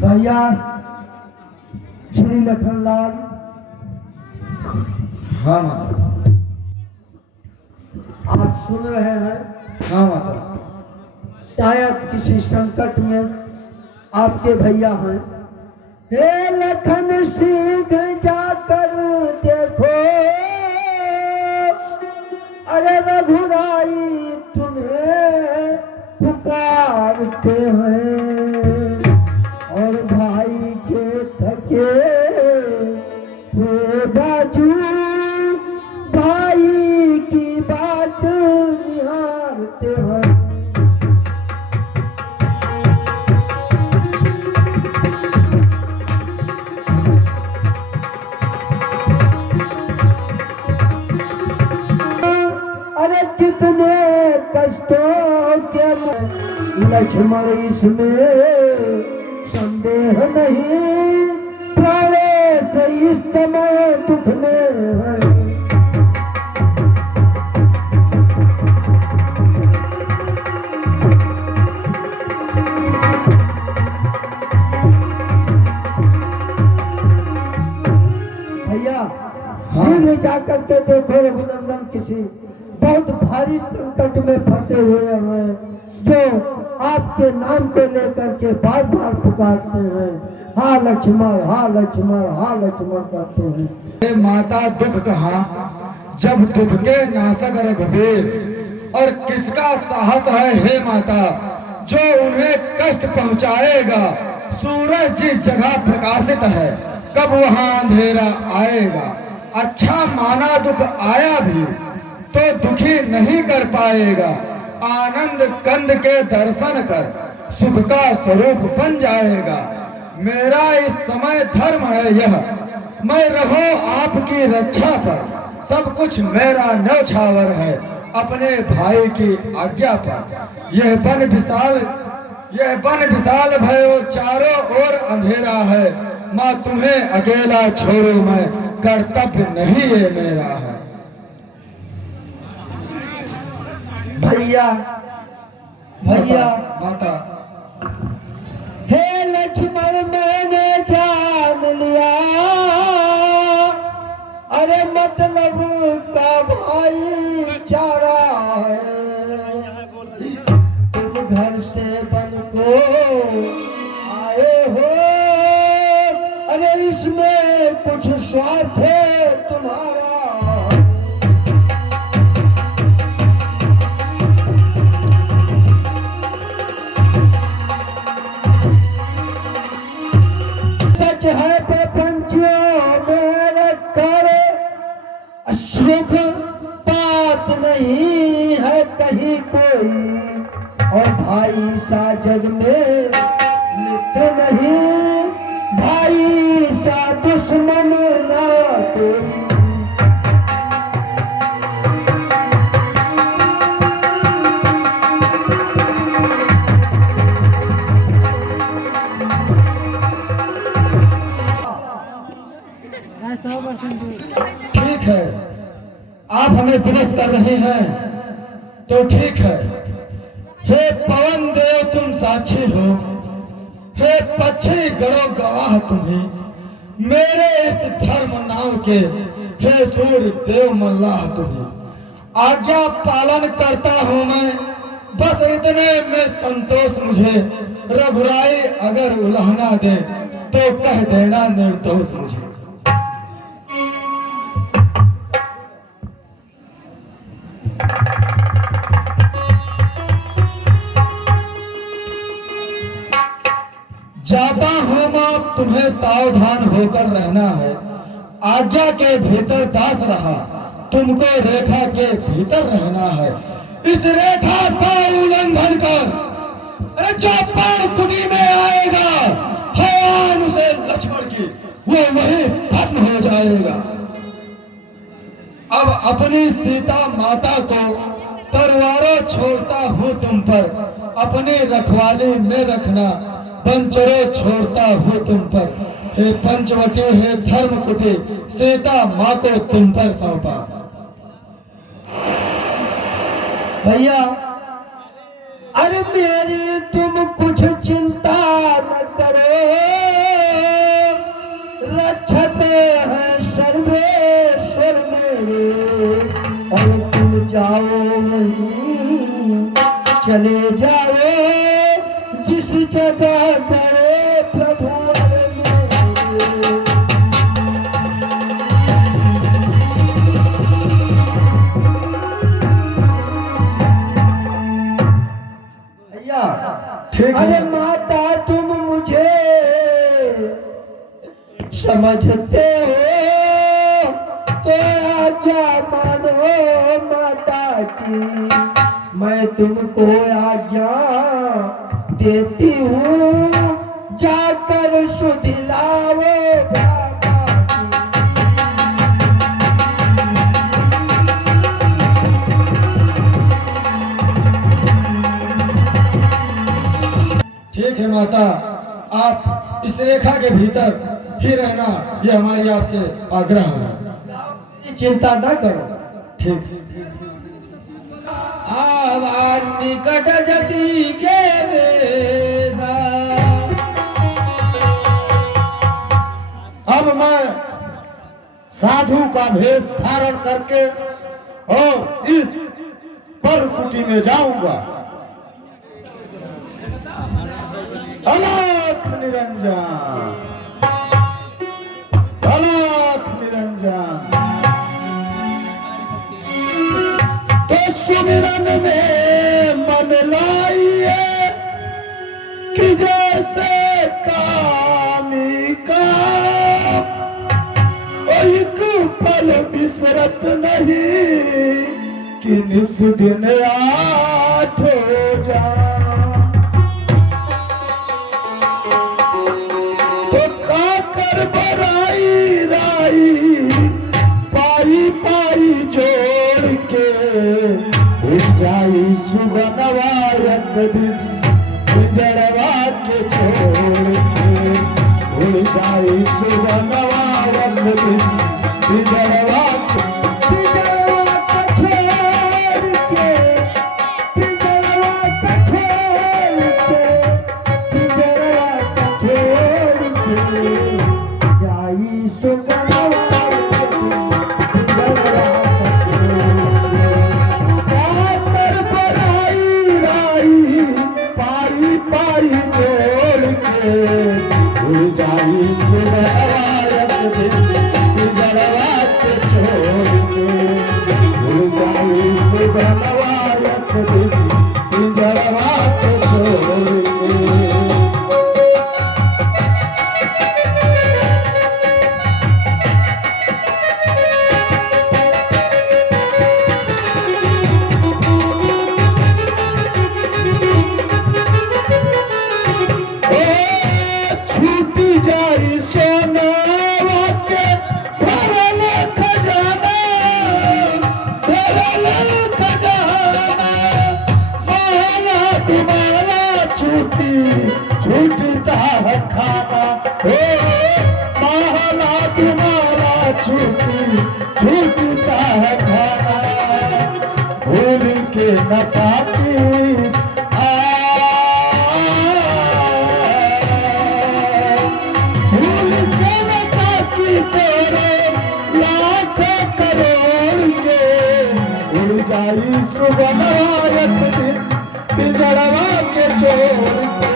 भैया श्री लखनलाल। हाँ माता। आप सुन रहे हैं? हाँ माता। शायद किसी संकट में आपके भैया हैं। हे लखन शीघ्र जाकर देखो, अरे रघुराई तुम्हें पुकारते हैं, और भाई के थके हुए बाजू भाई की बात निहारते हैं। अरे कितने कष्टों के लक्ष्मण इसमें संदेह नहीं, प्राणेश इस समय दुख में है। भैया शीघ्र जाकर के देखो, रघुनंदन किसी बहुत भारी संकट में फंसे हुए हैं, जो आपके नाम को लेकर के बार बार पुकारते हैं, हाँ लक्ष्मण, हाँ लक्ष्मण, हाँ लक्ष्मण करते हैं। हे माता दुख कहाँ जब दुख के नासक रघुवीर, और किसका साहस है हे माता जो उन्हें कष्ट पहुँचाएगा। सूरज जिस जगह प्रकाशित है कब वहाँ अंधेरा आएगा। अच्छा माना दुख आया भी तो दुखी नहीं कर पाएगा। आनंद कंद के दर्शन कर सुख का स्वरूप बन जाएगा। मेरा इस समय धर्म है यह, मैं रहो आपकी रक्षा पर, सब कुछ मेरा न्यौछावर है अपने भाई की आज्ञा पर। यह वन विशाल भय और चारों ओर अंधेरा है। माँ तुम्हें अकेला छोड़ो मैं, कर्तव्य नहीं ये मेरा है। भैया भैया माता हे लक्ष्मण मैंने जान लिया, अरे मतलब का भाई चारा है। तुम घर से बन को आए हो, अरे इसमें कुछ स्वार्थ है तुम्हारा। सच है प्रपंचों में रखकर सुख बात नहीं है कहीं कोई, और भाई सा जग में मित्र नहीं, भाई सा दुश्मन ना कोई। ठीक है, आप हमें विनश कर रहे हैं तो ठीक है। हे पवन देव तुम साक्षी हो, हे पक्षी गणों गवाह तुम्हें, मेरे इस धर्म नाम के हे सूर्य देव मल्लाह तुम्हें। आज्ञा पालन करता हूँ मैं, बस इतने में संतोष मुझे। रघुराई अगर उल्हाना दे तो कह देना निर्दोष मुझे। जाता हूँ माँ, तुम्हें सावधान होकर रहना है। आज्ञा के भीतर दास रहा, तुमको रेखा के भीतर रहना है। इस रेखा का उल्लंघन कर, अरे जो पार कुटी में आएगा भगवान उसे लक्ष्मण की वो वही भस्म हो जाएगा। अब अपनी सीता माता को तलवारों छोड़ता हूँ तुम पर, अपनी रखवाली में रखना पंचरो छोड़ता हूँ तुम पर। हे पंचवटी हे धर्म कुटी, सीता माँ को तुम पर सौंपा। भैया अरे मेरी तुम कुछ चिंता न करो, जाओ वहीं चले जाओ जिस जगह गए प्रभु मेरे। भैया ठीक है। अरे माता तुम मुझे समझते हो तो आज्ञा मानो माता की, मैं तुमको आज्ञा देती हूँ जाकर सुधिलाओ बाबा ठीक है माता, आप इस रेखा के भीतर ही रहना, ये हमारी आपसे आग्रह है। की चिंता न करो। ठीक। आवार निकट जति के बेसा। अब मैं साधु का भेष धारण करके और इस परकुटी में जाऊंगा। अलख निरंजन, अलख निरंजन। तो सुमिरन में मन लाइए कि जैसे कामी का एक पल बिसरत नहीं कि निस दिन आठ हो जा। तो काकर बराई राई पाई पाई जोड़ के उड़ जाई सुगनवा एक दिन पिंजरवा के छोड़ के, उड़ जाई सुगनवा एक दिन पिंजरवा के। छूटता है खाना हो महला तुम्हारा छूटता है खाना, भूल के न पाती भूल के न पाती तेरे लाख करोड़ के, उड़ जाई सुबह एक दिन पिंजरवा के छोड़ के,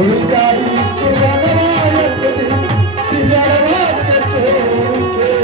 उड़ जाई सुगनवा एक दिन पिंजरवा के छोड़ के।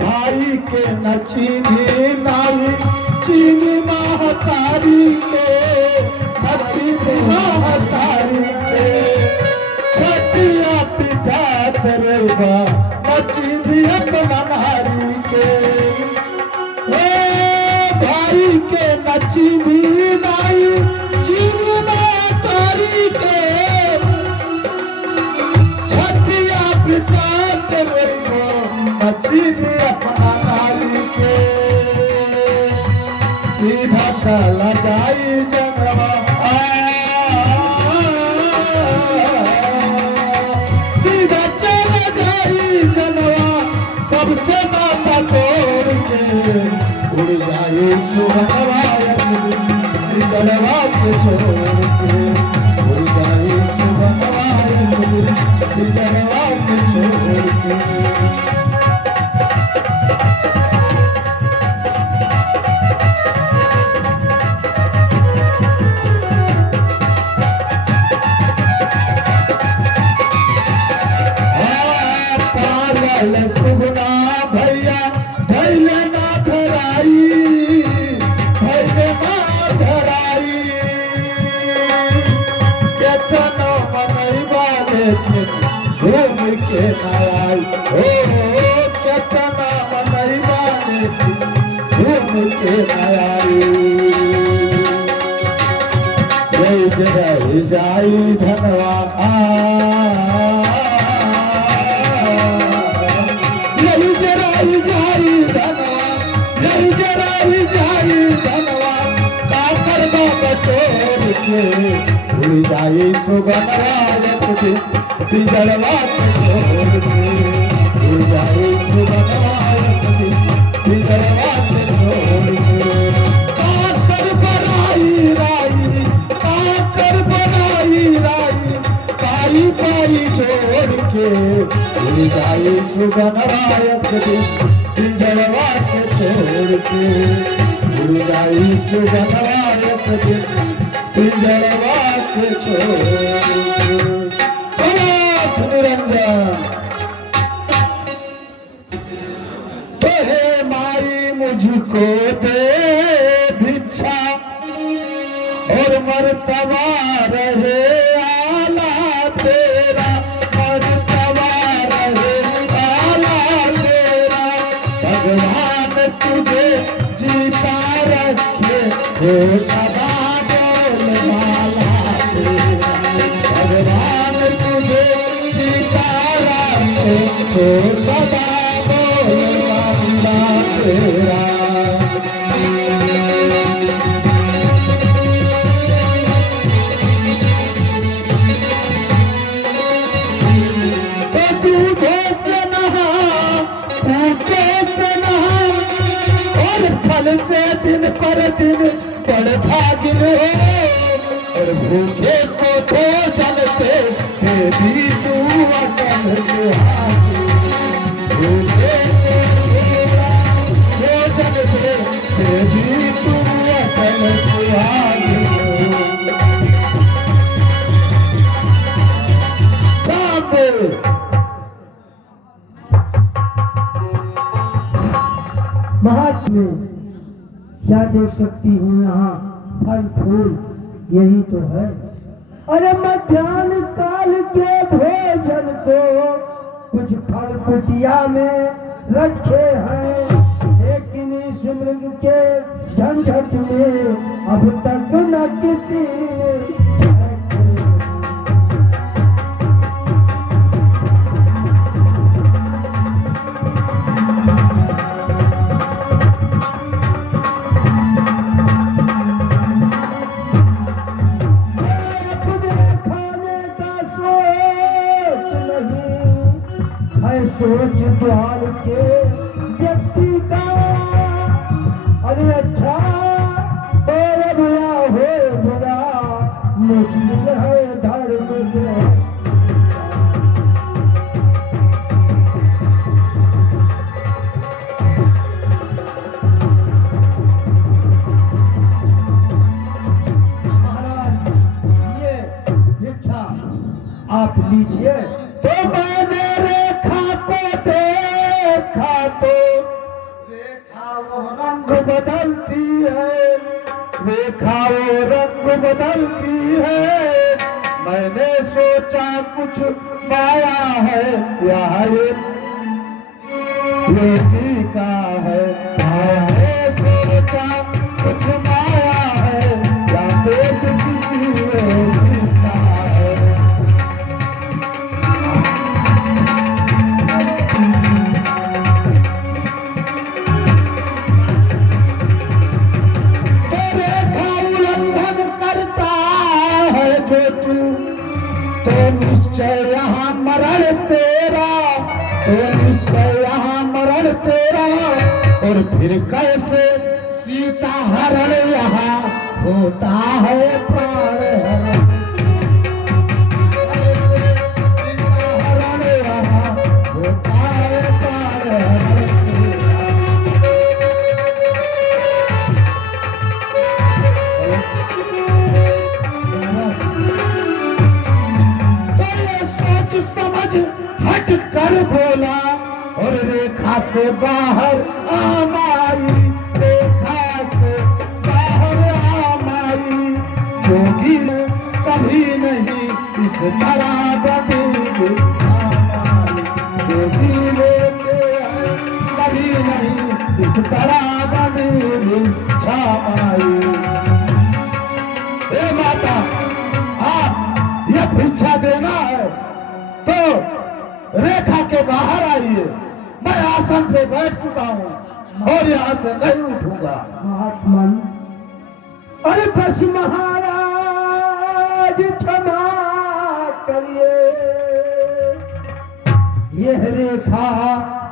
भाई के न चीनी नाई चीनी महतारी के, चीनी महतारी के छटिया पिता तेरेगा चीनी अपना नारी के। भाई के न चीनी नाई चीनी महतारी के छटिया पिता तेरेगा चीनी अपना नारी के। सीधा चला जाई जनवा सीधा चला जाई जनवा सबसे नाता तोड़ के, उड़ जाई सुगनवा के छोड़ के उड़ जाए सुबनवा एक दिन पिंजरवा के छोड़ के। सुगना भैया भैले ना धराई भैले ना धराई केतना मनैबा लेकिन घूम के ना आई हो केतना मनैबा लेकिन घूम के ना आई। रही जाई धनवा उड़ जाए सुगनवा एक दिन पिंजरवा के छोड़ के उड़ जाए सुगनवा एक दिन पिंजरवा के छोड़ के। काकर बनाई राई काकर बनाई राई पाई पाई छोड़ के उड़ जाए सुगनवा एक दिन पिंजरवा के छोड़ के उड़ जाए सुगनवा एक दिन पिंजरवा के छोड़। निरंजन तो हे माई मुझको दे भिक्षा और मर्तबा रहे आला तेरा मर्तबा रहे आला तेरा भगवान तुझे जीता रखे हो सदा भगवान तुझे जीता रखे हो सदा बोलबाला तेरा। तो दूधे से नहा फूटे से नहा और फल से दिन पर दिन बढ़ भागिन हो और भूखे को भोजन दे भी तू अटल सुहागी। भूखे को भोजन दे भी तू अटल सुहागी। महात्मा क्या देख सकती हूँ यहाँ फल फूल यही तो है। अरे मध्यान्ह काल के भोजन को कुछ फल कुटिया में रखे हैं लेकिन इस मृग के झंझट में अब तक न किसी ने सोच द्वार के व्यक्ति का। अरे अच्छा और बुरा हो बुरा मुश्किल है धर्म के। महाराज ये भिक्षा आप लीजिए। तो मैंने रेखा को देखा तो रेखा वो रंग बदलती है रेखा वो रंग बदलती है। मैंने सोचा कुछ माया है यह बेटी का है। मैंने सोचा कुछ माया है या देश किसी बेटी का है। निश्चय यहाँ मरण तेरा तो निश्चय यहाँ मरण तेरा और फिर कैसे सीता हरण सच हट कर बोला और रेखा से बाहर आमाई, रेखा से बाहर आमाई। जोगी ने कभी नहीं इस तरह बदली आमाई, जोगी लेते हैं कभी नहीं इस तरह बदली छामाई। हे माता, आप ये भिक्षा देना है तो रेखा के बाहर आइए। मैं आसन पे बैठ चुका हूँ और यहाँ से नहीं उठूंगा। महात्मन, अरे बस महाराज क्षमा करिए, यह रेखा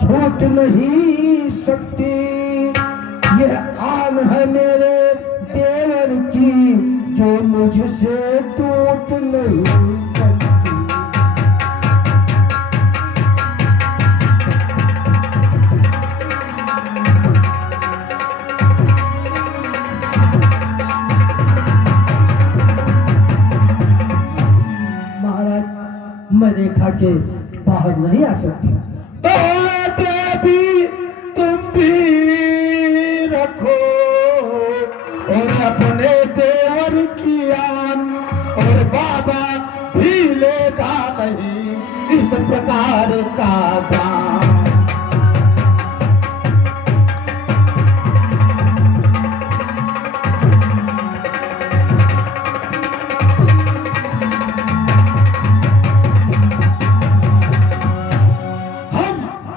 छूट नहीं सकती। यह आन है मेरे देवर की जो मुझसे टूट नहीं सकती। महाराज, मैं रेखा के बाहर नहीं आ सकती। देवी तुम भी रखो और अपने देवर की आन, और बाबा भी लेगा नहीं इस प्रकार का दान।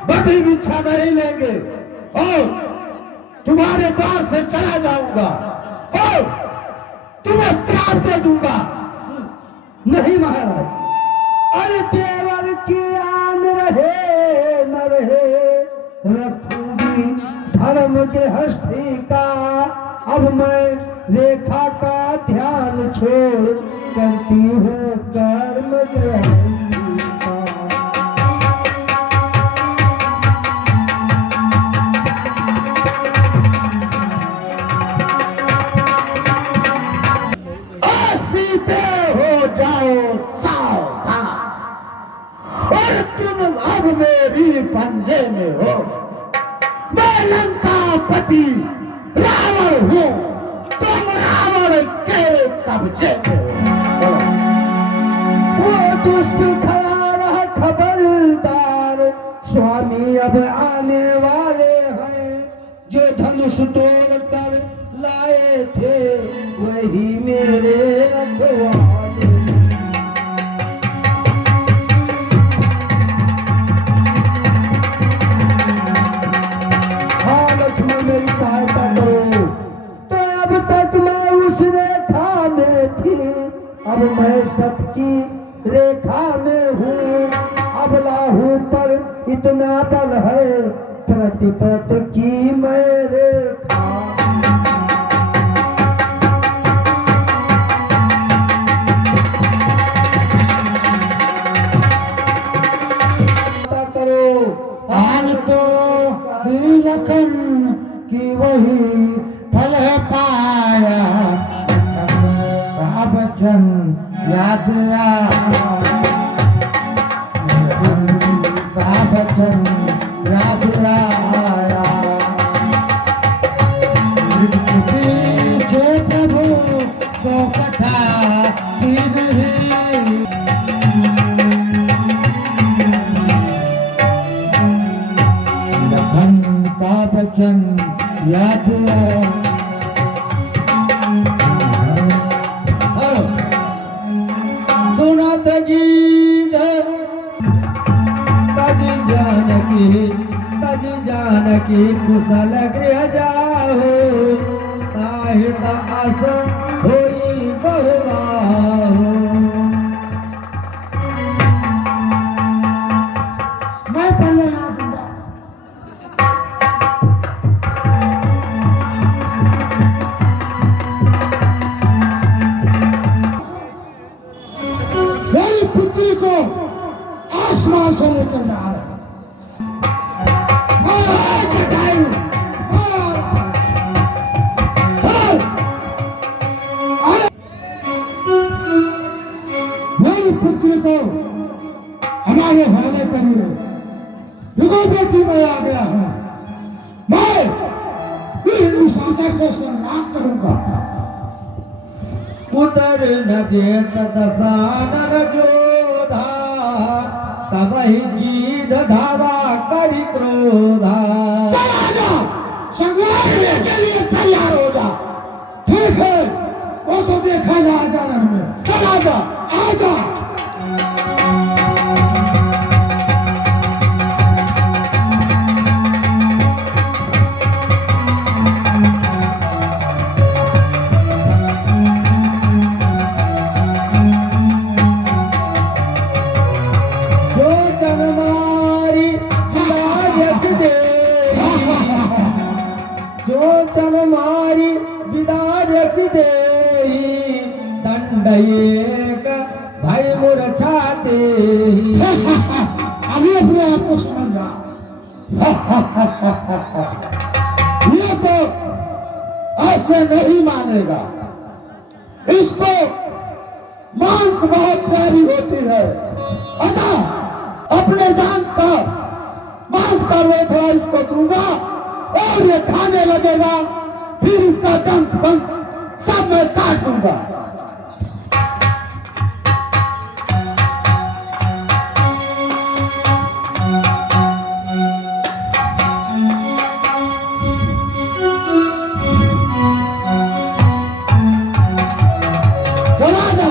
बदी बिछा नहीं लेंगे और तुम्हारे द्वार से चला जाऊंगा और तुम्हें श्राप दे दूंगा। नहीं महाराज, अरे देवर की आन रहे न रहे, रखूंगी धर्म गृहस्थी का। अब मैं रेखा का ध्यान छोड़ करती हूँ कर्म गृहस्थी का। सीधे हो जाओ सावधान, और तुम अब मेरी पंजे में हो। मैं लंकापति रावण हूँ, तुम रावण के कब्जे में हो। वो दुष्ट खड़ा रहा खबरदार, स्वामी अब आने वाले हैं। जो धनुष तोड़ कर लाए थे वही मेरे रखवाले। हाँ लक्ष्मण, मेरी सहायता करो। तो अब तक मैं उस रेखा में थी, अब मैं सत की रेखा में हूँ। अब लाहू पर इतना बल है, प्रतिपट की मैं रेखा। हाल तो लखन की वही फल पाया, वचन याद आया, वचन याद आया। जो प्रभु को पठा वचन याद सुनत गीत तज जानकी कुशल गृह जाहो, ताहित आस होई बहुबाहो। मैं पहले ना दूंगा। मेरी पुत्री को आसमान से लेकर जा रहे हैं। मेरी पुत्री को हमारे हवाले करिए। देखो बेटी, मैं आ गया हूँ। मैं इस निशाचर से संग्राम करूंगा। उतर न देत दसानन जोधा, तब ही गीध धावा करि क्रोधा। चला जा, संग्राम के लिए तैयार हो जा। ठीक है, वो तो देखा जाएगा रण में। चला जा, आ जा। जो चनमारी विदार्यस देहि, जो चनमारी विदार्यस देहि, दंड एक भय मूर्छाते। अभी अपने आप को समझ जा। ये तो ऐसे नहीं मानेगा। इसको मांस बहुत प्यारी होती है। अतः अपने जान का मांस का लोथड़ा इसको दूंगा और ये खाने लगेगा। फिर इसका डंक पंख सब मैं काट दूंगा। चला जा।